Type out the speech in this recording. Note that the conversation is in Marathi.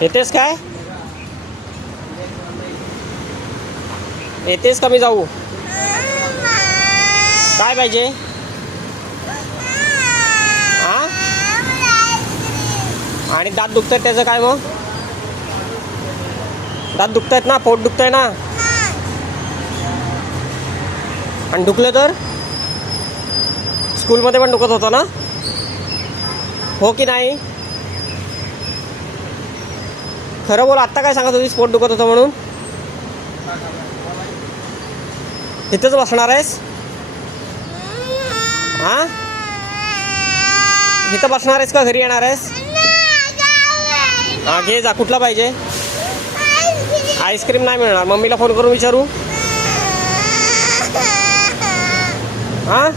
येतेस काय? येतेस का मी जाऊ? काय पाहिजे? हा? आणि दात दुखत आहेत त्याचं काय मग? दात दुखत आहेत ना, पोट दुखतंय ना? आणि दुखलं तर स्कूलमध्ये पण दुखत होतं ना? हो की नाही? खरं बोल, आत्ता काय सांगत होतीस पोट दुखत होतं म्हणून? तिथंच बसणार आहेस? हा? इथं बसणार आहेस का घरी येणार आहेस? हा घे जा. कुठला पाहिजे? आईस्क्रीम नाही मिळणार. मम्मीला फोन करून विचारू. हा?